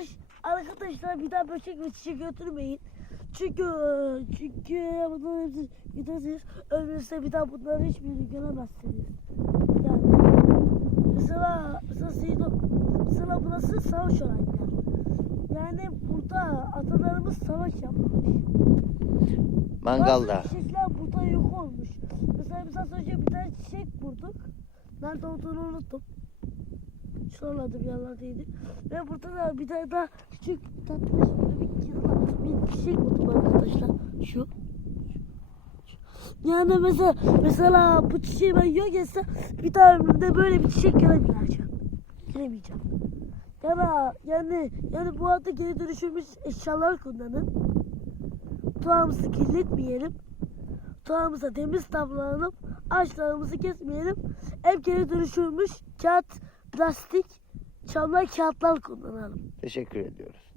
Arkadaş arkadaşlar bir daha böcek ve çiçek götürmeyin. Çünkü çünkü bunların hepsi giderseniz ömrünüzde bir daha bunların hiçbirini göremezsiniz. Yani mesela mesela sizin mesela burası savaş olan yer. Yani burada atalarımız savaş yapmış. Mangalda. Bazı çiçekler burada yok olmuş. Mesela biz az önce bir tane çiçek bulduk. Nerede olduğunu unuttum. Bir yerlerdeydi. Ve burada da bir tane daha küçük tatlış bir kirli bir çiçek buldum arkadaşlar. Şu. Yani mesela mesela bu çiçeği ben yok etsem bir daha ömrümde böyle bir çiçek göremeyeceğim. Göremeyeceğim. Yani yani yani bu arada geri dönüşülmüş eşyalar kullanın. Toğamızı kirletmeyelim. Toğamıza temiz davranalım. Ağaçlarımızı kesmeyelim. Hep geri dönüşülmüş kağıt, plastik, çamlar kağıtlar kullanalım. Teşekkür ediyoruz.